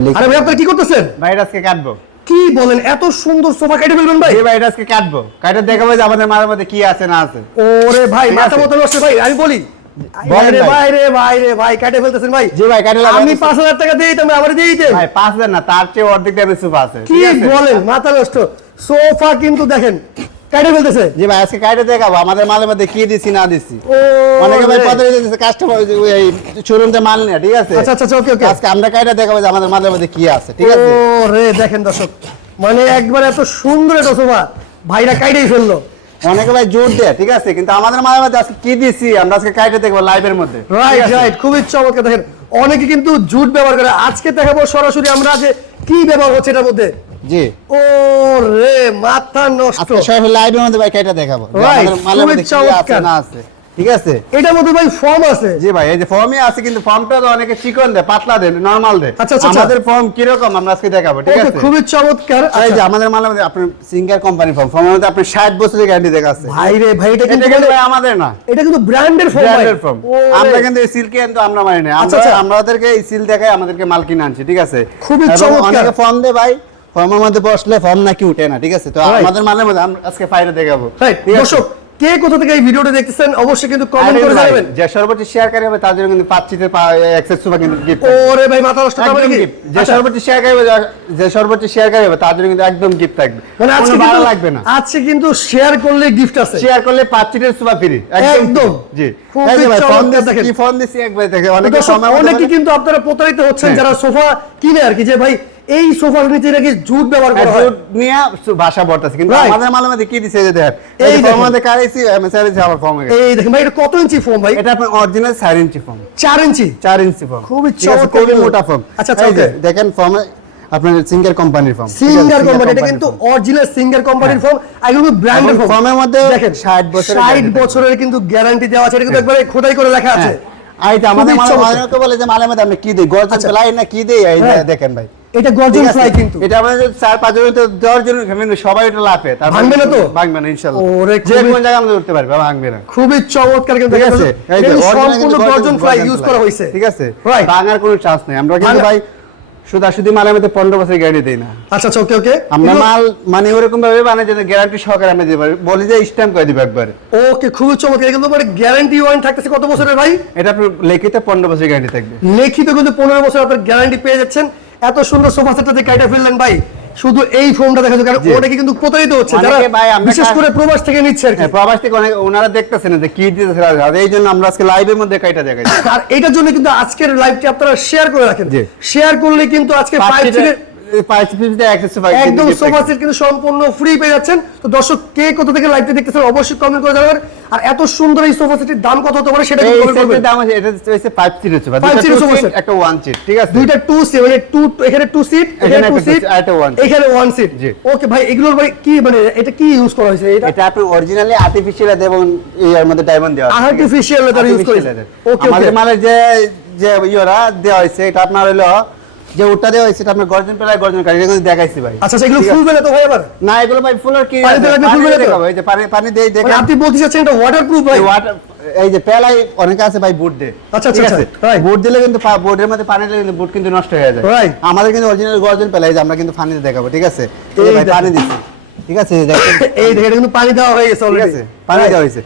আরে ভাই আপনারা কি করতেছেন? ভাই আজকে কাটবো। কি বলেন? এত সুন্দর সোফা কেটে ফেলবেন ভাই। আজকে কাটবো। কাটে দেখাবো যে আমাদের মাঝে মধ্যে কি আছে না আছে। ওরে ভাই মাথা মতো নষ্ট ভাই আমি বলি। আমি পাঁচ হাজার টাকা দিয়ে দিতেন। পাঁচ হাজার না তার চেয়ে অর্ধেক সোফা আছে। কি বলেন? মাথা নষ্ট। সোফা কিন্তু দেখেন কেটে ফেলতেছে? জি ভাই আজকে কাটে দেখাবো। আমাদের মাঝে মধ্যে কি দিছি না দিছি। অনেকে ভাই রে। দিতেছে কাস্টমার এই শোরুম যে মাল নেয় ঠিক আছে? আচ্ছা আচ্ছা ওকে ওকে। আজকে আমরা কাটে দেখাবো যে আমাদের মাঝে মধ্যে কি আছে ঠিক আছে? ও রে দেখেন দর্শক মানে একবার এত সুন্দর একটা সোফা ভাইরা কাইটেই ফেলল। অনেকে ভাই জোর দেয় ঠিক আছে? কিন্তু আমাদের মাঝে মধ্যে আজকে কি দিছি আমরা আজকে কাটে দেখব লাইভের মধ্যে রাইট? রাইট খুবই চমৎকার। দেখেন অনেকে কিন্তু জুট ব্যবহার করে আজকে দেখাবো সরাসরি আমরা যে কি ব্যবহার হচ্ছে এটার মধ্যে। জি। ও রে মাথা নষ্ট। আজকে সরাসরি লাইভের মধ্যে ভাই কাটে দেখাবো। আমাদের মালের মধ্যে কি আছে না আছে ঠিক আছে? এটার মধ্যে ভাই ফর্ম আছে। জি ভাই এই যে ফর্মই আছে কিন্তু ফর্মটা তো অনেকে চিকন দেয় পাতলা দেয় নরমাল দেয়। আচ্ছা, আচ্ছা, আচ্ছা। আমাদের ফর্ম কীরকম আমরা আজকে দেখাবো ঠিক আছে? খুবই চমৎকার। এই যে আচ্ছা, আমাদের আপনার সিঙ্গার কোম্পানি ফর্ম ফর্মের মধ্যে আপনি 60 বছরের গ্যারান্টি দেখা আছে ভাই রে ভাই এটা কিন্তু ভাই আমাদের না। এটা কিন্তু ব্র্যান্ডের ফর্ম ব্র্যান্ডের ফর্ম আমরা কিন্তু এই সিল কিন্তু আমরা মানি না। আচ্ছা, আমরা। আমাদেরকে এই সিল দেখাই আমাদেরকে মাল কিনে আনছি ঠিক আছে? খুবই চমৎকার। অনেকে ফর্ম দেয় ভাই বসলে ফর্ম নাকি উঠে না ঠিক আছে? তো আমাদের আজকে ফাইরে দেখাবো দর্শক কে কোথা থেকে এই ভিডিওটা দেখতেছেন অবশ্যই কিন্তু কমেন্ট করে জানাবেন। যে সর্বোচ্চ শেয়ারকারী হবে কিন্তু অ্যাক্সেস সুপার কিন্তু গিফট ওরে ভাই মাথা নষ্ট করবে নাকি? যে আচ্ছা, সর্বোচ্চ শেয়ারকারী হবে যে সর্বোচ্চ শেয়ারকারী হবে কিন্তু একদম গিফট থাকবে। মানে আজকে লাগবে না। আজকে কিন্তু শেয়ার করলে গিফট আছে। শেয়ার করলে পাঁচ চিটের সুপার ফ্রি একদম। জি। যে ভাই ফোন দেখেন। দিছি কি ফোন দিছি একবার দেখে অনেকে সময় অনেকে কিন্তু আপনারা প্রতারিত হচ্ছেন হ্যাঁ। যারা সোফা কিনে আর কি যে ভাই এই সোফার নিচে নাকি জুট ব্যবহার করা হয় জুট নিয়ে ভাষা বর্তাছে কিন্তু আমাদের মালের মধ্যে কি দিছে যে দেখেন। এই কারেছি এমএসআর দিছে আমার ফর্মে এই দেখেন ভাই এটা কত ইঞ্চি ফোম ভাই? এটা আপনার অরিজিনাল 4 ইঞ্চি ফর্ম চার ইঞ্চি? 4 ইঞ্চি ফর্ম খুবই ঠিক আছে, চমৎকার মোটা ফর্ম আচ্ছা, আচ্ছা, দেখেন ফর্মে আপনার সিঙ্গার কোম্পানির ফর্ম সিঙ্গার কোম্পানি এটা কিন্তু অরিজিনাল সিঙ্গার কোম্পানির ফোম আর ব্র্যান্ডের এবং ফোম ফর্মের মধ্যে দেখেন 60 বছরের 60 বছরের কিন্তু গ্যারান্টি দেওয়া আছে এটা কিন্তু একবারে খোদাই করে লেখা আছে। আর এটা আমাদের খুবই মালে চমৎকার। অনেকে বলে যে মালের মধ্যে আপনি কি দেই গর্জন আচ্ছা। না কি দেই এই হ্যাঁ। দেখেন ভাই। এটা গর্জন ফ্লাই কিন্তু। এটা আমাদের চার পাঁচ জন তো দশ জন সবাই এটা লাভে তারপর ভাঙবে না তো? ভাঙবে না ইনশাআল্লাহ ওরে যে কোন আমরা উঠতে পারবে ভাঙবে না। খুবই চমৎকার কিন্তু ঠিক আছে এই যে সম্পূর্ণ গর্জন ফ্লাই ইউজ করা হয়েছে। ঠিক আছে ভাঙার কোনো চান্স নেই। আমরা কিন্তু ভাই শুধু শুধু মালের মধ্যে পনেরো বছর গ্যারান্টি দেই না। আচ্ছা আচ্ছা ওকে ওকে আমরা মাল মানে ওরকম ভাবে বানাই গ্যারান্টি সহকারে আমরা দিতে পারি। বলি যে স্ট্যাম্প করে দিবে একবারে। ওকে খুবই চমৎকার। কিন্তু মানে গ্যারান্টি ওয়ারেন্টি থাকতেছে কত বছরের ভাই? এটা লিখিত পনেরো বছর গ্যারান্টি থাকবে। লিখিত কিন্তু পনেরো বছর আপনার গ্যারান্টি পেয়ে যাচ্ছেন। এত সুন্দর সোফা সেটটা যে কাইটা ফেললেন ভাই শুধু এই ফোনটা দেখা যাচ্ছে কারণ। ওটাকে কিন্তু প্রতারিত হচ্ছে যারা ভাই আমরা বিশেষ করে প্রবাস থেকে নিচ্ছে আর কি হ্যাঁ, প্রবাস থেকে অনেক ওনারা দেখতেছেন যে কি দিতেছে আর এই জন্য আমরা আজকে লাইভের মধ্যে কাইটা দেখাই আর এটার জন্য কিন্তু আজকের লাইভটি আপনারা শেয়ার করে রাখেন। শেয়ার করলে কিন্তু আজকে ফাইভ একদম সোফা সেট কিন্তু সম্পূর্ণ ফ্রি পেয়ে যাচ্ছেন তো দর্শক কে কোথা থেকে লাইভটি দেখতেছেন অবশ্যই কমেন্ট করে জানাবেন আর এত সুন্দর এই সোফা সেটের দাম কত হতে পারে সেটা কিন্তু comment করবেন। দাম আছে এটা হচ্ছে 5 সিটের সোফা Five দুইটা seat two sofa seat, set। একটা ওয়ান সিট ঠিক আছে দুইটা টু সিট মানে টু এখানে টু সিট এখানে টু সিট আর একটা one এখানে ওয়ান সিট। ওকে ভাই এগুলোর ভাই কি মানে এটা কি ইউজ করা হয়েছে এটা এটা আপনি অরিজিনালি আর্টিফিশিয়াল এবং এর মধ্যে ডায়মন্ড দেওয়া আছে। আর্টিফিশিয়াল লেদার ইউজ করেছে। ওকে আমাদের মালের যে যে ইয়োরা দেওয়া হয়েছে এটা আপনার হলো যে ওটা দেওয়া হয়েছে আপনার গর্জন পেলায় গর্জন কারি এগুলো দেখাইছি ভাই। আচ্ছা আচ্ছা, এগুলো ফুল বেলা তো ভাই আবার? না এগুলো ভাই ফুল আর কি পানি ফুলবে ফুল বেলা দেখাবো, এই যে পানি পানি দিয়ে মানে দেখেন। আপনি বলতে চাচ্ছেন এটা ওয়াটারপ্রুফ ভাই? এই এই যে পেলাই অনেকে আছে ভাই বুট দে আচ্ছা, ঠিক আচ্ছা, আছে. বুট দিলে কিন্তু বোর্ডের মধ্যে পানি দিলে কিন্তু বুট কিন্তু নষ্ট হয়ে যায়. আমাদের কিন্তু অরিজিনাল গর্জন পেলাই যে আমরা কিন্তু পানিতে দেখাবো ঠিক আছে? এই ভাই পানি দিচ্ছি। ঠিক আছে এই দেখেন এটা কিন্তু পানি দেওয়া হয়ে গেছে অলরেডি আছে পানি দেওয়া হয়েছে।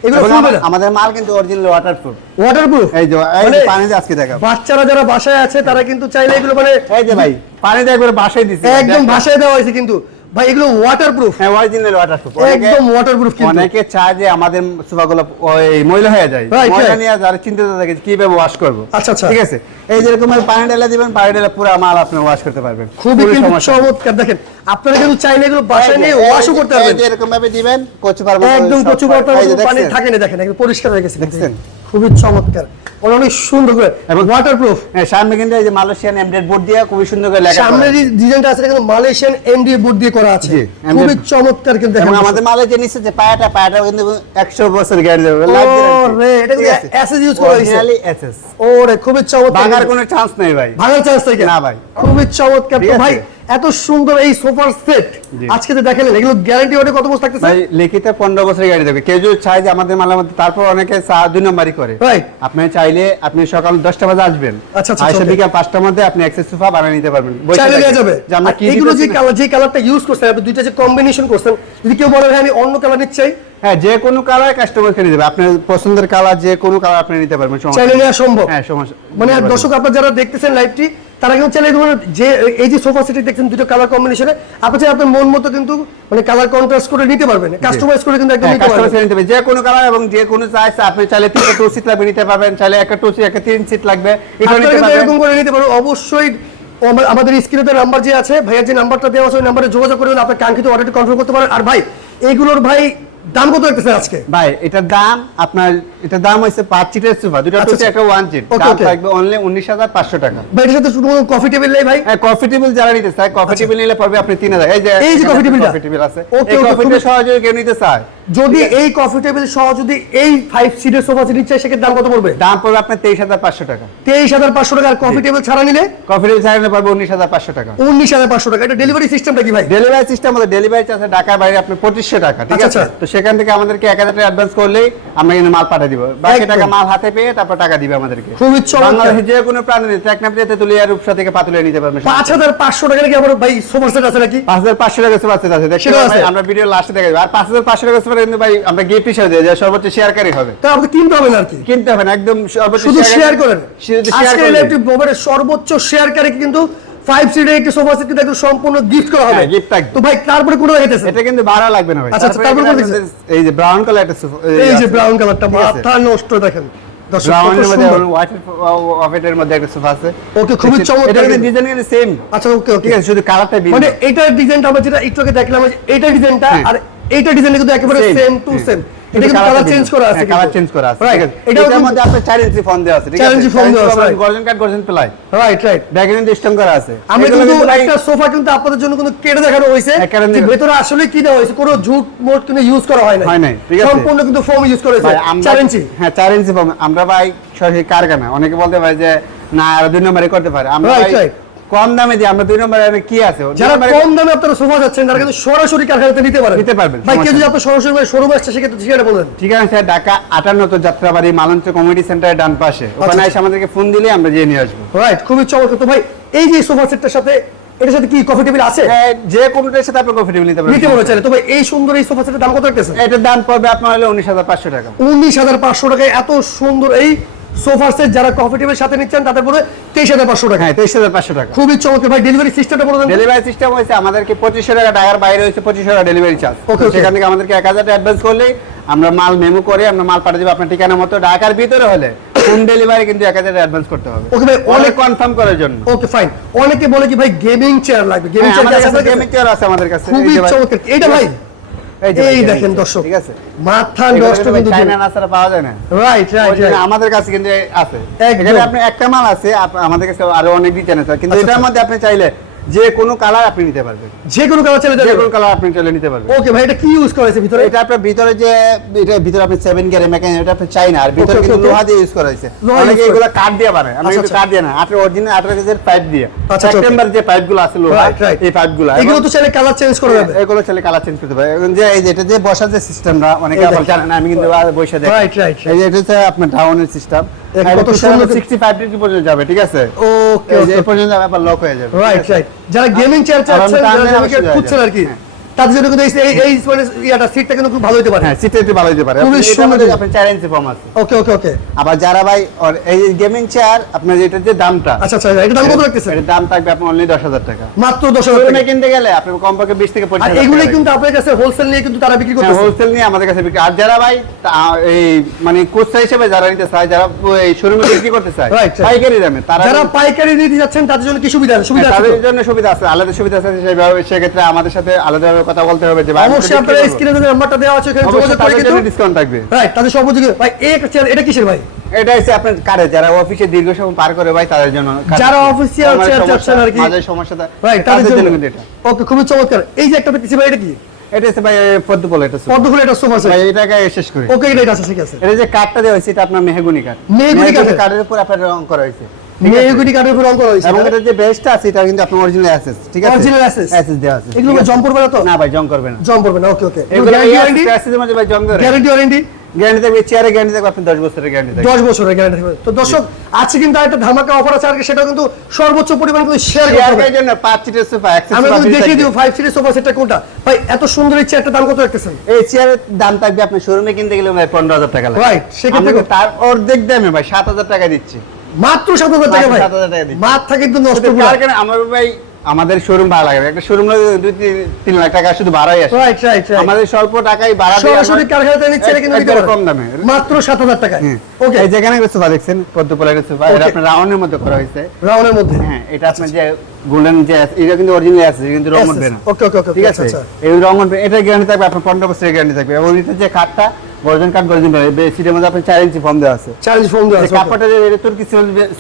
আমাদের মাল কিন্তু অরিজিনাল ওয়াটারপ্রুফ ওয়াটারপ্রুফ এই যে এই মানে পানি দিয়ে আজকে দেখা বাচ্চারা যারা বাসায় আছে তারা কিন্তু চাইলে এগুলো মানে এই যে ভাই পানি দিয়ে একবার বাসায় দিছে। একদম বাসায় দেওয়া হয়েছে কিন্তু। ভাই এগুলো ওয়াটারপ্রুফ হ্যাঁ অরিজিনাল ওয়াটারপ্রুফ একদম ওয়াটারপ্রুফ কিন্তু। অনেকে চায় যে আমাদের সোফাগুলো ওই ময়লা হয়ে যায়। ময়লা নিয়ে যারা চিন্তিত থাকে কীভাবে ওয়াশ করব। আচ্ছা, আচ্ছা। ঠিক আছে? এই যেরকম পানি ঢেলে দিবেন পানি ঢেলে পুরো মাল আপনি ওয়াশ করতে পারবেন। খুবই কিন্তু চমৎকার। দেখেন আপনারা কিন্তু চাইলে এগুলো বাসায় নিয়ে ওয়াশও করতে পারবেন। এরকম ভাবে দিবেন কচু পারবেন একদম কচু পার- পাতা এই যে পানি থাকে না দেখেন একদম পরিষ্কার হয়ে গেছে। দেখছেন? খুবই চমৎকার। ওরা অনেক সুন্দর করে এবং ওয়াটারপ্রুফ হ্যাঁ সামনে কিন্তু এই যে মালয়েশিয়ান এমডেড বোর্ড দিয়ে খুবই সুন্দর করে লেখা সামনে। যে ডিজাইনটা আছে কিন্তু মালয়েশিয়ান এমডি বোর্ড দিয়ে করা আছে। খুবই চমৎকার কিন্তু দেখেন আমাদের মালের যে নিচে যে পায়াটা পায়াটা কিন্তু একশো বছর গ্যারান্টি দেবে ও রে, এটা কিন্তু SS use করা হয়েছে। এসএস ওরে খুবই চমৎকার। ভাঙার কোনো চান্স নেই ভাই। ভাঙার চান্স থেকে না ভাই। খুবই চমৎকার। তো ভাই এত সুন্দর এই সোফার সেট আজকে যে দেখালেন এগুলো গ্যারান্টি ওয়ারেন্টি কত বছর থাকতেছে ভাই লিখিত পনেরো বছরের গাড়ি দেবে। কেউ যদি চাই যে আমাদের মালের মধ্যে তারপর অনেকে চা- দুই নম্বরই করে. আপনি চাইলে আপনি সকাল দশটা বাজে আসবেন। আচ্ছা, আচ্ছা, আইসা okay. বিকাল পাঁচটার মধ্যে আপনি এক্সেস সোফা বানিয়ে নিতে পারবেন। চাইলে দেওয়া যাবে। যে আমরা কি এগুলো যে কালার যে কালারটা ইউজ করছেন আপনি দুইটা যে কম্বিনেশন করছেন যদি কেউ বলে ভাই আমি অন্য কালার নিতে চাই হ্যাঁ যে কোনো কালার কাস্টমারকে নিতে হবে আপনার পছন্দের কালার যে কোনো কালার আপনি নিতে পারবেন সমস্যা চাইলে। নেওয়া সম্ভব। হ্যাঁ সমস্যা মানে দর্শক আপনারা যারা দেখতেছেন লাইভটি তারা কিন্তু চাইলে যে এই যে সোফা সেটি দেখছেন দুটো কালার কম্বিনেশনে আপনি চাইলে আপনার মন মতো কিন্তু মানে কালার কন্ট্রাস্ট করে নিতে পারবেন। কাস্টমাইজ করে কিন্তু একদম হ্যাঁ, নিতে পারবেন। যে কোনো কালার এবং যে কোনো চাইছে আপনি চাইলে তিনটা টু সিট লাগবে নিতে পারবেন। চাইলে একটা টু সিট একটা তিন সিট লাগবে। এটা নিতে পারবেন। এরকম করে নিতে পারবেন। অবশ্যই আমাদের স্ক্রিনে নাম্বার যে আছে ভাইয়ের যে নাম্বারটা দেওয়া আছে ওই নাম্বারে যোগাযোগ করে আপনার কাঙ্ক্ষিত অর্ডারটি কনফার্ম করতে পারেন। আর ভাই এইগুলোর ভাই দাম কত রাখতেছেন আজকে? ভাই এটার দাম আপনার এটার দাম হচ্ছে পাঁচ চিটের সোফা দুটো আচ্ছা, আচ্ছা। একটা ওয়ান চিট। দাম থাকবে অনলি উনিশ হাজার পাঁচশো টাকা। ভাই এটার সাথে শুধু কফি টেবিল নেই ভাই? হ্যাঁ কফি টেবিল যারা নিতে চায় কফি টেবিল নিলে পড়বে আপনি তিন হাজার। এই যে এই যে কফি টেবিল কফি table টা। coffee table আছে ওকে কফি টেবিল সহজে কেউ নিতে চায়? যদি এই কফি টেবিল সহ যদি এই ফাইভ সিটের সোফা সেট নিচ্ছে সেক্ষেত্রে দাম কত পড়বে? দাম পড়বে আপনার তেইশ হাজার পাঁচশো টাকা। তেইশ হাজার পাঁচশো টাকা। আর কফি টেবিল ছাড়া নিলে? কফি টেবিল ছাড়া নিলে পড়বে উনিশ হাজার পাঁচশো টাকা। উনিশ হাজার পাঁচশো টাকা। এটা ডেলিভারি সিস্টেমটা কি ভাই? ডেলিভারি সিস্টেম আমাদের ডেলিভারি চার্জ ঢাকার বাইরে আপনার পঁচিশশো টাকা ঠিক আচ্ছা, আছে? আচ্ছা। তো সেখান থেকে আমাদেরকে এক হাজার টাকা অ্যাডভান্স করলেই আমরা কিন্তু মাল পাঠিয়ে দিব। বাকি টাকা মাল হাতে পেয়ে তারপর টাকা দিবে আমাদেরকে। খুবই। বাংলাদেশের যে কোনো প্রাণী টেকনাফ যেতে তুলিয়া রূপসা থেকে পাতুলিয়া নিতে পারবেন পাঁচ হাজার পাঁচশো টাকা কি আমার ভাই সোফা সেট আছে নাকি? পাঁচ হাজার পাঁচশো টাকা সোফা সেট আছে? আমরা ভিডিও লাস্টে দেখা যাবে আর পাঁচ হাজার পাঁচশো টাকা সোফা কিন্তু ভাই আমরা গিফট হিসেবে দিই যে সর্বোচ্চ শেয়ারকারী হবে। তা আপনি কিনতে হবে না আর কি? কিনতে হবে না একদম সর্বোচ্চ শুধু শেয়ার করেন আজকে করলেই। মোবাইলের সর্বোচ্চ শেয়ারকারী কিন্তু ফাইভ সিটের একটি সোফা সেট কিন্তু সম্পূর্ণ গিফট করা হবে। থাকবে। তো ভাই তারপরে কোনো রেখেছে এটা কিন্তু ভাড়া লাগবে না ভাই। আচ্ছা, তারপরে তারপরে কোন এই যে ব্রাউন কালার একটা সোফা এই যে ব্রাউন কালারটা মাথা নষ্ট দেখেন। দর্শক, কত ব্রাউনের মধ্যে সুন্দর। হোয়াইটের মধ্যে একটা সোফা আছে। Okay, খুবই এটা চমৎকার। কিন্তু কিন্তু। Design same okay okay. ঠিক আছে শুধু কালারটা ভিন্ন। এইটার ডিজাইনটা আমরা যেটা একটু দেখলাম এইটার ডিজাইনটা। আর এইটার ডিজাইন কিন্তু একেবারে সেম টু। সেম এটা কিন্তু কালার চেঞ্জ করা আছে কালার চেঞ্জ করা আছে। রাইট এটার মধ্যে আপনার 4 ইঞ্চি ফোন দেওয়া আছে ঠিক 4 আছে? ইঞ্চি দেওয়া আছে. গর্জন কাট গর্জন প্লাই। রাইট রাইট করা আছে। আমরা কিন্তু ভাই- একটা সোফা কিন্তু আপনাদের জন্য কিন্তু কেটে দেখানো হয়েছে হ্যাঁ, যে ভেতরে আসলে কি দেওয়া হয়েছে কোনো ঝুট মোট কিন্তু ইউজ করা হয় না হয় নাই, ঠিক আছে। সম্পূর্ণ কিন্তু ফোম ইউজ করা হয়েছে ভাই আমরা 4 ইঞ্চি হ্যাঁ 4 ইঞ্চি ফোম আমরা ভাই সরাসরি কারখানা অনেকে বলতে পারে যে না আর দুই নম্বরে করতে পারে। আমরা ভাই. কম দামে দিই আমরা দুই নম্বরে কি আছে? যারা কম দামে আপনারা সোফা যাচ্ছেন তারা কিন্তু সরাসরি কারখানাতে নিতে পারেন। নিতে পারবেন, ভাই কেউ যদি নেই। আপনার সরাসরি শোরুমে আসছে সেক্ষেত্রে ঠিকানা বলেন ঠিকানা স্যার ঢাকা আটান্ন তো যাত্রাবাড়ি মালঞ্চ কমিউনিটি সেন্টারের ডান পাশে। ওখানে আচ্ছা। এসে আমাদেরকে ফোন দিলে আমরা যেয়ে নিয়ে আসব। রাইট খুবই চমৎকার। তো ভাই এই যে সোফা সেটটার সাথে এটার সাথে কি কফি টেবিল আছে? হ্যাঁ, যে কোনোটার সাথে আপনি কমফোর্টেবল নিতে পারবেন। নিতে মনে চাইলে। তো ভাই এই সুন্দর এই সোফা সেটের দাম কত রাখতেছে এটার দাম পড়বে আপনার হলো উনিশ হাজার পাঁচশো টাকা। উনিশ হাজার পাঁচশো টাকায় এত সুন্দর এই সোফা সেট যারা কফি টেবিল সাথে নিচ্ছেন তাদের পরে তেইশ হাজার পাঁচশো টাকা। হ্যাঁ তেইশ হাজার পাঁচশো টাকা। খুবই চমৎকার। ভাই ডেলিভারি সিস্টেমটা বলে ডেলিভারি সিস্টেম হয়েছে আমাদেরকে পঁচিশশো টাকা টাকার বাইরে হয়েছে পঁচিশশো টাকা ডেলিভারি চার্জ okay. সেখান থেকে আমাদেরকে এক হাজার অ্যাডভান্স করলেই আমরা মাল মেমো করে আমরা মাল পাঠিয়ে দেবো আপনার ঠিকানা মতো। ঢাকার ভিতরে হলে হোম ডেলিভারি কিন্তু এক হাজার অ্যাডভান্স করতে হবে। ওকে ভাই অনেক কনফার্ম করার জন্য। ওকে ফাইন অনেকে বলে কি ভাই গেমিং চেয়ার লাগবে। গেমিং গেমিং চেয়ার আছে আমাদের কাছে? খুবই চমৎকার। এইটা ভাই এই যে ভাই, এই gaming দেখেন দর্শক ঠিক আছে? মাথা নষ্ট কিন্তু কিন্তু চায়না না পাওয়া যায় না। রাইট রাইট আমাদের কাছে কিন্তু আছে। এখানে আপনি একটা মাল আছে আমাদের কাছে আরও অনেক ডিজাইন আছে। কিন্তু আচ্ছা, এটার আচ্ছা। মধ্যে আপনি চাইলে যে কোনো কালার আপনি নিতে পারবেন। যে কোনো কালার চলে যে কোনো কালার আপনি চাইলে নিতে পারবেন। ওকে ভাই এটা কি ইউজ করেছে ভিতরে? এটা আপনার ভিতরে যে এটা ভিতরে আপনি সেভেন গিয়ারের মেকানিজম এটা আপনি চাই না। আর ভিতরে কিন্তু লোহা দিয়ে ইউজ করা হয়েছে। অনেকে করে। এগুলো কাঠ দিয়ে বানায়। আমরা আচ্ছা, কিন্তু আচ্ছা। কাঠ দিয়ে না আঠারো অরিজিনাল আঠারো কেজির পাইপ দিয়ে। আচ্ছা, আচ্ছা, সেপ্টেম্বর যে পাইপগুলো আছে লোহা. এই পাইপগুলো এগুলো তো চাইলে কালার চেঞ্জ করা যাবে। এগুলো চাইলে কালার চেঞ্জ করতে পারে। এখন যে এই যে এটা যে বসার যে সিস্টেমটা অনেকে আবার দেখেন। না আমি কিন্তু বসে দেখি। Right, right. এই যে এটা হচ্ছে আপনার ডাউনের সিস্টেম কত সুন্দর। 65 ডিগ্রি পর্যন্ত যাবে ঠিক আছে? ওকে এই পর্যন্ত যাবে আবার লক হয়ে যাবে রাইট রাইট যারা গেমিং চেয়ার চাচ্ছেন যারা গেমিং খুঁজছেন আর কি হ্যাঁ। তাদের জন্য কিন্তু এই- এই মানে ইয়াটা সিটটা কিন্তু খুব ভালো হতে পারে। হ্যাঁ সিটে একটু ভালো হতে পারে। খুবই সুন্দর। আপনি 4 ইঞ্চি ফর্ম আছে। ওকে ওকে ওকে আবার যারা ভাই এই গেমিং চেয়ার আপনার যেটা যে দামটা। আচ্ছা আচ্ছা এটা দাম কত রাখতেছেন? এটার দাম থাকবে আপনার অনলি 10000 টাকা। মাত্র দশ হাজার শোরুমে টাকা। কিনতে গেলে আপনি কমপক্ষে 20 থেকে 25 আর এগুলো কিন্তু আপনার কাছে হোলসেল নিয়ে কিন্তু তারা বিক্রি করতেছে। হোলসেল নিয়ে আমাদের কাছে বিক্রি আর যারা ভাই এই মানে খুচরা হিসেবে যারা নিতে চায় যারা এই শোরুমে বিক্রি করতে চায়. পাইকারি দামে তারা যারা পাইকারি নিতে যাচ্ছেন তাদের জন্য কি সুবিধা আছে সুবিধা হ্যাঁ, আছে তাদের জন্য সুবিধা আছে আলাদা সুবিধা আছে সেভাবে সেক্ষেত্রে আমাদের সাথে আলাদাভাবে কথা বলতে হবে যে ভাই, অবশ্যই আপনার স্ক্রিনে যে নাম্বারটা দেওয়া আছে ওখানে যোগাযোগ করে কিন্তু ডিসকাউন্ট থাকবে। রাইট তাদের সব উপযোগী ভাই একটা চেয়ার এটা কিসের ভাই? এটা হচ্ছে আপনার কারে যারা অফিসে দীর্ঘ সময় পার করে ভাই তাদের জন্য যারা chair সমস্যা, চাচ্ছেন আর কি। মাঝের সমস্যা তা- রাইট তাদের জন্য কিন্তু এটা। ওকে খুবই চমৎকার। এই যে একটা দেখতেছি ভাই এটা কি? এটা হচ্ছে ভাই পদ্মফল এটা ছিল। পদ্ম ফুল এটা সোফা ভাই এটাকে শেষ করি। ওকে এটা আছে ঠিক আছে। এটা যে কাঠটা দেওয়া হয়েছে এটা আপনার মেহগুনি কাঠ মেহগনি কাঠের? উপর আপনার রং করা হয়েছে। আছে? মেহগনি কাঠের উপর রং করা হয়েছে এবং এটা যে বেস্টটা আছে এটা কিন্তু আপনার অরিজিনাল অ্যাসেস ঠিক আছে? Original access? অ্যাসেস দেওয়া আছে এগুলো জং পড়বে না তো? না ভাই জং করবে না। জং পড়বে না ওকে ওকে গ্যারান্টি ওয়ারেন্টি অ্যাসেসের মধ্যে ভাই জং করে গ্যারান্টি ওয়ারেন্টি গ্যারান্টি থাকবে চেয়ারে গ্যারান্টি থাকবে আপনি 10 বছরের গ্যারান্টি থাকবে দশ বছরের গ্যারান্টি থাকবে। তো দর্শক আজকে কিন্তু একটা ধামাকা অফার আছে আর সেটা কিন্তু সর্বোচ্চ পরিমাণ কিন্তু শেয়ার করতে হবে। জন্য 5 সিটের সোফা অ্যাক্সেস আমরা কিন্তু দেখিয়ে দিব ফাইভ সিটের সোফা সেটটা কোনটা? ভাই এত সুন্দর এই দাম কত রাখতেছেন? এই চেয়ারের দাম থাকবে আপনি শোরুমে কিনতে গেলে ভাই 15000 টাকা লাগে। সেক্ষেত্রে তার অর্ধেক দামে ভাই 7000 টাকা দিচ্ছি। মাত্র সাত হাজার টাকা ভাই। মাত্র 7,000 টাকা মাথা কিন্তু নষ্ট আমার ভাই আমাদের শোরুম ভাড়া লাগে একটা শোরুম দুই তিন- লাখ টাকা শুধু ভাড়াই আসে। রাইট রাইট আমাদের স্বল্প টাকায় ভাড়া সরাসরি আমরা- কারখানাতে নিচ্ছে কম দামে। মাত্র সাত হাজার টাকায়? ওকে এই যেখানে সোফা দেখছেন পদ্ম পোলারের সোফা এটা. আপনার রাউন্ডের মধ্যে করা হয়েছে। রাউন্ডের মধ্যে? হ্যাঁ এটা আপনার যে গোল্ডেন যে এটা কিন্তু অরিজিনাল আছে কিন্তু রং উঠবে না ওকে ওকে ওকে ঠিক আছে? এই রং উঠবে এটা গ্যারান্টি থাকবে আপনার পনেরো বছরের গ্যারান্টি থাকবে। এবং এটা যে কাঠটা গর্জন কাঠ গর্জন সিটের মধ্যে আপনার চার ইঞ্চি ফর্ম দেওয়া আছে। চ্যালেঞ্জ ফোন দেওয়া আছে কাপড়টা যে এটা তুর্কি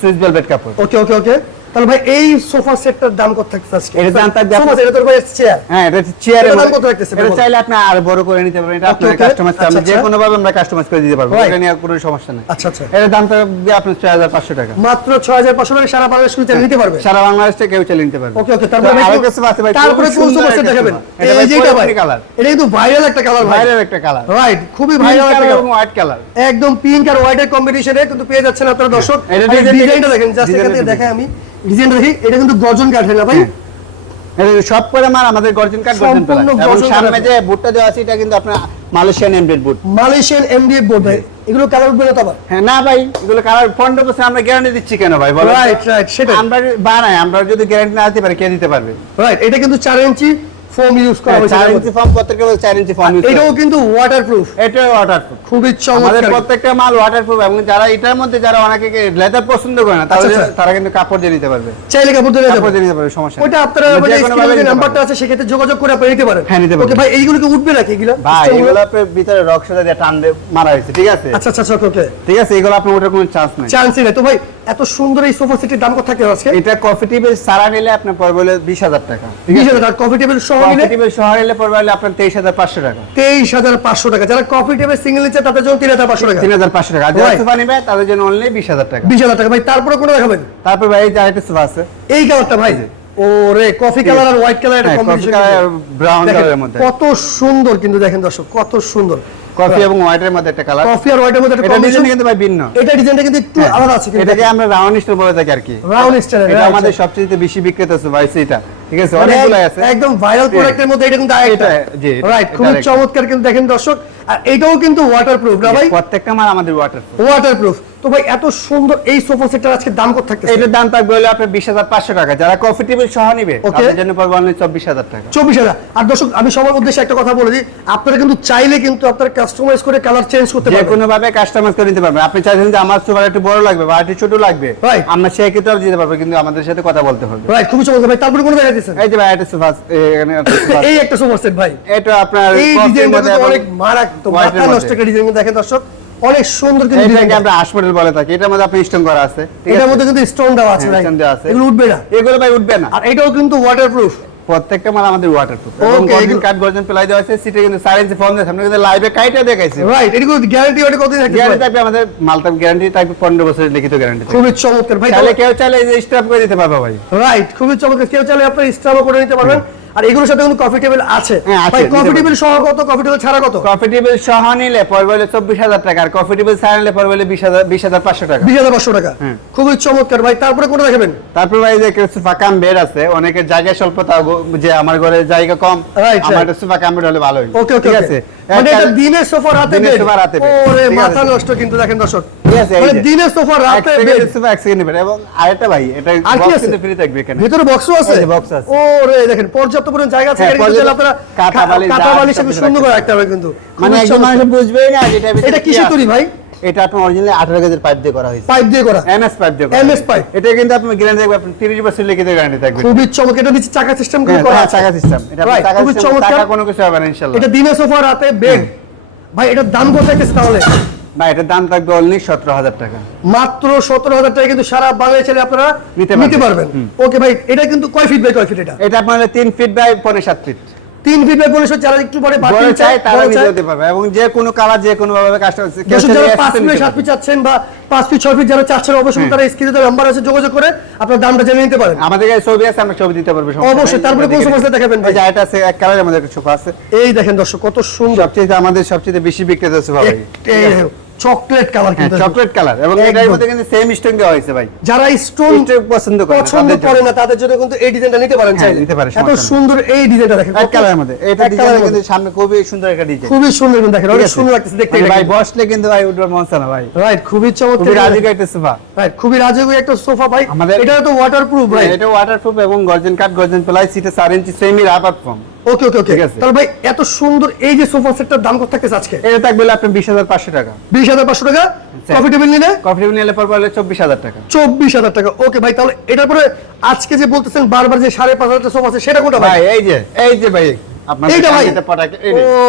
সুইচ ভেলভেট কাপড়। ওকে ওকে ওকে তাহলে ভাই এই সোফা সেটটার দাম কত থাকছে আজকে? এটার দাম সোফা সেট তোর ভাই চেয়ার হ্যাঁ এটা এটার দাম কত? এটা চাইলে আপনি আর বড় করে নিতে পারবেন। এটা আপনার. কাস্টমাইজ আচ্ছা, যে আচ্ছা। কোনো ভাবে আমরা কাস্টমাইজ করে দিতে পারব। এটা নিয়ে কোনো সমস্যা নাই। আচ্ছা আচ্ছা। এটার দাম থাকবে আপনার ছয় হাজার পাঁচশো টাকা। মাত্র ছয় হাজার পাঁচশো টাকা সারা বাংলাদেশ নিতে পারবে। সারা বাংলাদেশ থেকে কেউ চালিয়ে নিতে পারবে। ওকে ওকে তারপরে কিছু আছে ভাই তারপরে খুবই কোন সোফা সেট দেখাবেন? এই ভাই যেটা ভাই কালার এটা কিন্তু ভাইরাল একটা কালার ভাই। বাইরের একটা কালার রাইট খুবই ভাইরাল একটা কালার হোয়াইট কালার একদম পিঙ্ক আর হোয়াইট এর কম্বিনেশনে কিন্তু পেয়ে যাচ্ছেন আপনারা দর্শক। এটা ডিজাইনটা দেখে- দেখেন জাস্ট এখান থেকে দেখাই আমি। ডিজাইনটা দেখি এটা কিন্তু গর্জন কাঠের না ভাই? হ্যাঁ। এটা সব করে মাল আমাদের গর্জন কাঠ গর্জন এবং সামনে যে বুটটা দেওয়া আছে এটা কিন্তু আপনার মালয়েশিয়ান এমডেড বুট মালয়েশিয়ান এমডিএফ বুট ভাই। এগুলো কালার উঠবে না তো আবার? হ্যাঁ না ভাই এগুলো কালার পনেরো বছর আমরা গ্যারান্টি দিচ্ছি কেন ভাই বলো? রাইট রাইট সেটা আমরা বানাই আমরা যদি গ্যারান্টি না দিতে পারি কে দিতে পারবে? রাইট এটা কিন্তু চার ইঞ্চি। ফোম ইউজ করা হয়েছে চার এটার ইঞ্চি মধ্যে। ফর্ম প্রত্যেকটা বলে চার ইঞ্চি ফর্ম ইউজ এটাও কিন্তু ওয়াটারপ্রুফ এটা ওয়াটারপ্রুফ খুবই চমৎকার। আমাদের প্রত্যেকটা মাল ওয়াটারপ্রুফ এবং যারা এটার মধ্যে যারা অনেকে লেদার পছন্দ করে না তারা আচ্ছা, আচ্ছা। তারা কিন্তু কাপড় দিয়ে নিতে পারবে। চাইলে কাপড় ধরে কাপড় দিয়ে নিতে পারবে সমস্যা ওটা আপনারা মানে স্ক্রিনে যে নাম্বারটা। আছে সেক্ষেত্রে যোগাযোগ করে আপনি নিতে পারেন। হ্যাঁ, নিতে পারবেন। ওকে ভাই এইগুলো কি উঠবে নাকি এগুলো? ভাই এগুলো আপনার ভিতরে রক সাদা দিয়ে টান মারা হয়েছে ঠিক আছে? আচ্ছা আচ্ছা আচ্ছা ওকে ঠিক আছে এগুলো আপনার ওঠার কোনো চান্স নাই। চান্সই নাই। তো ভাই এত সুন্দর এই সোফা সেটের দাম কত থাকে আজকে এটা কফি টেবিল সারা নিলে আপনার পড়বে হলো বিশ হাজার টাকা। ঠিক বিশ আছে হাজার কফি টেবিল সহ টেবিল সহ নিলে পড়বে আপনার তেইশ হাজার পাঁচশো টাকা। তেইশ হাজার পাঁচশো টাকা। যারা কফি টেবিল সিঙ্গেল নিচ্ছে তাদের জন্য তিন হাজার পাঁচশো টাকা। তিন হাজার পাঁচশো টাকা। যারা সোফা নিবে তাদের জন্য অনলি বিশ হাজার টাকা। বিশ হাজার টাকা। ভাই তারপরে কোনো দেখাবেন? তারপর ভাই এই যে আরেকটা সোফা আছে। এই কালারটা ভাই। ও কফি কালার আর হোয়াইট কালার হ্যাঁ, মধ্যে। কত সুন্দর কিন্তু দেখেন দর্শক কত সুন্দর। কফি এবং হোয়াইটের মধ্যে একটা কালার কফি আর হোয়াইটের মধ্যে একটা এটা ডিজাইন কিন্তু ভাই ভিন্ন। এটা ডিজাইনটা কিন্তু একটু আলাদা আছে কিন্তু এটাকে আমরা রাউন্ড স্টোর বলে থাকি আর কি। রাউন্ড স্টাইল এটা আমাদের সবচেয়ে বেশি বিক্রিত সোফা এটা ঠিক আছে? অনেকগুলো আছে। মানে একদম ভাইরাল প্রোডাক্টের মধ্যে এটা কিন্তু আরেকটা। রাইট খুব চমৎকার কিন্তু দেখেন দর্শক আর এটাও কিন্তু ওয়াটারপ্রুফ না ভাই? প্রত্যেকটা মাল আমাদের ওয়াটারপ্রুফ তো ভাই এত সুন্দর এই সোফা সেটটার আজকে দাম কত এটার দাম থাকবে হলো আপনার টাকা। যারা কফি টেবিল সহ নিবে তাদের জন্য পড়বে অনলি টাকা। চব্বিশ হাজার। আর দর্শক আমি সবার উদ্দেশ্যে একটা কথা বলে দিই আপনারা কিন্তু চাইলে কিন্তু আপনারা কাস্টমাইজ করে কালার চেঞ্জ করতে যে পারবেন। কোনো ভাবে কাস্টমাইজ করে নিতে পারবেন। আপনি চাইছেন যে আমার সোফা একটু বড় লাগবে বা একটু ছোট লাগবে. আমরা সেই ক্ষেত্রে দিতে পারব কিন্তু আমাদের সাথে কথা বলতে হবে। রাইট খুবই চমৎকার। ভাই তারপরে কোনো দেখা দিচ্ছেন এই যে ভাই একটা সোফা এখানে। এই একটা সোফা সেট ভাই। এটা আপনার এই ডিজাইনটা অনেক মারাত্মক এর মাথা নষ্ট। একটা ডিজাইন দেখেন দর্শক অনেক সুন্দর কিন্তু ডিজাইনটা। আমরা হাসপাতাল বলে থাকি। এটার মধ্যে আপনি স্টোন করা আছে। এটার মধ্যে কিন্তু স্টোন দেওয়া আছে হ্যাঁ, ভাই। দেওয়া আছে। এগুলো উঠবে না। এগুলো ভাই উঠবে না। আর এটাও কিন্তু ওয়াটারপ্রুফ প্রত্যেকটা মাল আমাদের ওয়াটারপ্রুফ এবং গর্জন গর্জন প্লাই দেওয়া আছে সিটে কিন্তু সাইলেন্স ফর্ম দেওয়া আছে কিন্তু লাইভে কাইটা দেখাইছি। রাইট এটা কিন্তু গ্যারান্টি ওটা কতদিন থাকতে গ্যারান্টি থাকবে আমাদের মালটা গ্যারান্টি থাকবে পনেরো বছরের লিখিত গ্যারান্টি খুবই চমৎকার। ভাই তাহলে কেউ চাইলে এই স্টপ করে দিতে পারবে ভাই। রাইট খুবই চমৎকার। কেউ চাইলে আপনি স্টামও করে নিতে পারবেন। আর এগুলোর সাথে কোনো কফি টেবিল আছে। হ্যাঁ, ভাই নিতে কফি টেবিল সহ কত? কফি টেবিল ছাড়া কত? কফি টেবিল সহ নিলে পড়বে হলো 24000 টাকা আর কফি টেবিল ছাড়া নিলে পড়বে হলো বিশ হাজার পাঁচশো টাকা। বিশ হাজার পাঁচশো টাকা। হ্যাঁ। খুবই চমৎকার। ভাই তারপরে কোনটা দেখাবেন? তারপর ভাই যে কিছু ফাঁকা বেড আছে অনেকের জায়গা স্বল্পতা যে আমার ঘরে জায়গা কম আমার. একটা ফাঁকা বেড হলে ভালো হয়। ওকে ওকে ঠিক আছে? মানে এটা দিনে সোফা রাতে বেড। সোফা, রাতে বেড। ওরে মাথা নষ্ট কিন্তু দেখেন দর্শক। মানে দিনে সোফা রাতে বেড। সোফা, এক সেকেন্ড বেড। এবং আরেকটা ভাই এটা আছে? কিন্তু ফ্রি থাকবে এখানে। ভিতরে বক্সও আছে? বক্স আছে। ওরে দেখেন পর্যাপ্ত পরিমাণ জায়গা আছে। এর কিন্তু পর্যাপ্ত- চাইলে আপনারা কাঁথা বালিশ, যা বালিশ সুন্দর করে রাখতে হবে। কিন্তু। মানে একজন মানুষ বুঝবেই না এটা এটা কিসের তৈরি ভাই? এটা আপনার অরিজিনালি আঠারো গেজের পাইপ দিয়ে করা হয়েছে। পাইপ দিয়ে করা। এমএস পাইপ দিয়ে করা MS হয়েছে। এটা কিন্তু আপনি গ্যারান্টি থাকবে আপনি 30 বছর লিখিত গ্যারান্টি থাকবে। খুবই চমৎকার। এটা নিচে চাকা সিস্টেম করে হ্যাঁ, করা হ্যাঁ, আছে। চাকা সিস্টেম এটা চাকা কোনো কিছু হবে না ইনশাআল্লাহ। এটা দিনের সোফা রাতে বেড ভাই এটার দাম কত তাহলে? এটার দাম থাকবে অনলি সতেরো হাজার টাকা। মাত্র সতেরো হাজার টাকা কিন্তু সারা বাংলাদেশে আপনারা নিতে। পারবেন। ওকে ভাই এটা কিন্তু কয় ফিট বাই কয় ফিট এটা? এটা আপনার তিন ফিট বাই পনেরো সাত ফিট তিন যারা একটু পরে বড় চাই তারা বড় নিতে হতে পারবে এবং যে কোনো কালার যে কোনো ভাবে যারা পাঁচ ফিট সাত ফিট চাচ্ছেন বা পাঁচ ফিট ছয় ফিট যারা চাচ্ছেন অবশ্যই তারা স্ক্রিনে নাম্বার আছে যোগাযোগ করে আপনার দামটা জেনে নিতে পারেন। আমাদের কাছে ছবি আছে আমরা ছবি দিতে পারব অবশ্যই, তারপরে কোন সমস্যা দেখাবেন ভাই? এটা আছে এক আমাদের একটা সোফা আছে। এই দেখেন দর্শক কত সুন্দর। সবচেয়ে আমাদের সবচেয়ে বেশি বিক্রেতা সোফা ভাই চকলেট কালার কিন্তু চকলেট কালার। এবং একদম। এটার মধ্যে কিন্তু সেম স্টোন দেওয়া হয়েছে ভাই। যারা স্টোন পছন্দ করে পছন্দ করে না তাদের জন্য কিন্তু এই ডিজাইনটা নিতে পারেন হ্যাঁ, চাইলে। নিতে পারে, এত সুন্দর এই ডিজাইনটা দেখেন এক কালারের মধ্যে। এটা ডিজাইন কিন্তু সামনে খুবই সুন্দর একটা ডিজাইন খুবই সুন্দর কিন্তু দেখেন অনেক সুন্দর লাগতেছে দেখতে ভাই বসলে কিন্তু ভাই উঠবার মন চায় না ভাই। রাইট খুবই খুবই চমৎকার একটা সোফা রাইট খুবই রাজকীয় একটা সোফা ভাই। আমাদের- এটা তো ওয়াটারপ্রুফ ভাই এটা ওয়াটারপ্রুফ এবং গর্জন কাট গর্জন প্লাই সিটে 4 inch semi rubber foam okay okay okay তাহলে ভাই এত সুন্দর এই যে সোফা সেটটার দাম কত থাকতেছে আজকে? এটা থাকবে আপনার 20500 টাকা। বিশ হাজার পাঁচশো টাকা? আচ্ছা। নিলে টেবিল নিলে? পর টেবিল নিলে হাজার হলো 24000 টাকা। চব্বিশ হাজার টাকা। ওকে ভাই তাহলে এটার পরে আজকে যে বলতেছেন বারবার যে সাড়ে পাঁচ হাজার সোফা আছে সেটা কোনটা ভাই এই যে এই যে ভাই এইটা ভাই।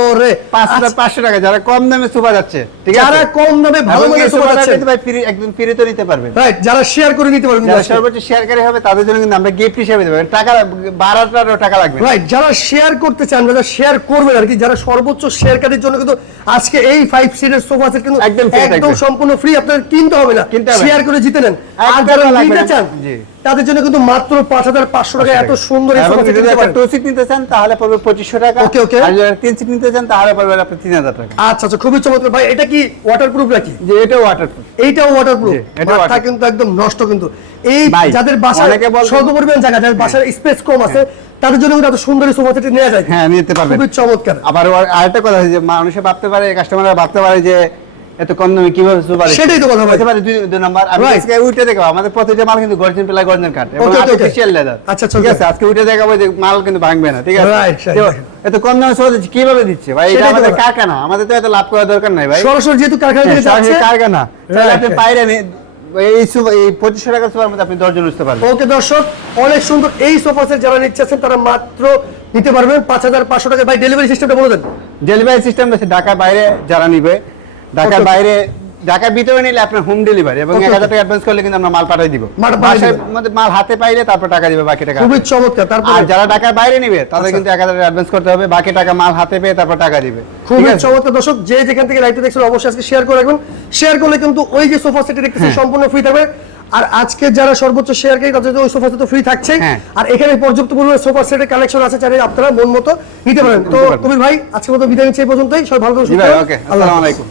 ওরে 5500 টাকা যারা কম দামে সোফা যাচ্ছে ঠিক আছে? যারা কম দামে ভালো মানের এই যাচ্ছে। কিন্তু ভাই ফ্রি একদম ফ্রি তো নিতে পারবেন। রাইট যারা শেয়ার করে নিতে পারবেন যারা সর্বোচ্চ শেয়ারকারী হবে তাদের জন্য কিন্তু আমরা গিফট হিসেবে দেবো। টাকা বারোটারও টাকা লাগবে। রাইট যারা শেয়ার করতে চান যারা শেয়ার করবেন আর কি যারা সর্বোচ্চ শেয়ারকারীর জন্য কিন্তু আজকে এই ফাইভ সিটের সোফা সেট কিন্তু একদম একদম সম্পূর্ণ ফ্রি আপনার কিনতে হবে না। কিনতে শেয়ার করে জিতে নেন। আর যারা নিতে চান জি। তাদের জন্য কিন্তু মাত্র পাঁচ হাজার পাঁচশো টাকা এত সুন্দর টু সিট নিতে চান তাহলে পড়বে পঁচিশশো টাকা. আর যদি তিন সিট নিতে চান তাহলে পড়বে আপনার তিন হাজার টাকা। আচ্ছা আচ্ছা খুবই চমৎকার। ভাই এটা কি ওয়াটারপ্রুফ নাকি? যে এটা ওয়াটারপ্রুফ এইটাও ওয়াটারপ্রুফ waterproof। কিন্তু একদম নষ্ট কিন্তু। এই যাদের বলবে- স্বল্প পরিমাণ জায়গা যাদের বাসার স্পেস কম আছে তাদের জন্য কিন্তু এত সুন্দর সোফা সেট নেওয়া যায়। হ্যাঁ নিতে পারবেন। খুবই চমৎকার। আবার আরেকটা কথা যে মানুষে ভাবতে পারে কাস্টমাররা ভাবতে পারে যে এত কম দামে কীভাবে সুপার সেটাই তো কথা ভাই। পারে দুই দুই নাম্বার। আমি আজকে উঠে দেখাবো। আমাদের প্রতিটা মাল কিন্তু গর্জন প্লাই গর্জন কাট এবং Okay, okay, okay. Artificial leather আচ্ছা, ঠিক আছে? আজকে উঠে দেখাবো যে মাল কিন্তু ভাঙবে না ঠিক আছে? Right, right, তো right. এত কম দামে সোজা কীভাবে দিচ্ছে? ভাই এটা আমাদের কারখানা। আমাদের তো এত লাভ করার দরকার নাই ভাই। সরাসরি যেহেতু কারখানা থেকে যাচ্ছে। কারখানা। তাহলে আপনি এই পঁচিশশো টাকা মধ্যে আপনি দশজন উঠতে পারবেন। ওকে দর্শক অনেক সুন্দর এই সোফা সেট যারা তারা মাত্র নিতে পারবেন পাঁচ হাজার পাঁচশো টাকা ভাই ডেলিভারি সিস্টেমটা বলে দেন। ডেলিভারি সিস্টেম আছে ঢাকার বাইরে যারা নিবে ঢাকার বাইরে ঢাকার ভিতরে নিলে আপনার হোম ডেলিভারি এবং এক হাজার টাকা অ্যাডভান্স করলে কিন্তু আমরা মাল পাঠিয়ে দিব। মধ্যে মাল হাতে পাইলে তারপর টাকা দিবে বাকি টাকা। খুবই চমৎকার। তারপরে যারা ঢাকার বাইরে নিবে তাদের আচ্ছা। কিন্তু এক হাজার অ্যাডভান্স করতে হবে বাকি টাকা মাল হাতে পেয়ে তারপর টাকা দিবে। খুবই চমৎকার। দর্শক যে যেখান থেকে লাইভটা দেখছেন অবশ্যই আজকে শেয়ার করে রাখবেন। শেয়ার করলে কিন্তু ওই যে সোফা দেখতেছেন হ্যাঁ। সম্পূর্ণ ফ্রি থাকবে। আর আজকে যারা সর্বোচ্চ শেয়ার করে তাদের ওই সোফা সেট ফ্রি থাকছে। হ্যাঁ। আর এখানে পর্যাপ্ত পরিমাণে সোফা সেটের কালেকশন আছে চাইলে আপনারা মন মতো নিতে পারেন। তো কবির ভাই আজকের মতো বিদায় নিচ্ছি এই পর্যন্তই। সবাই ভালো থাকুন, আসসালামু আলাইকুম।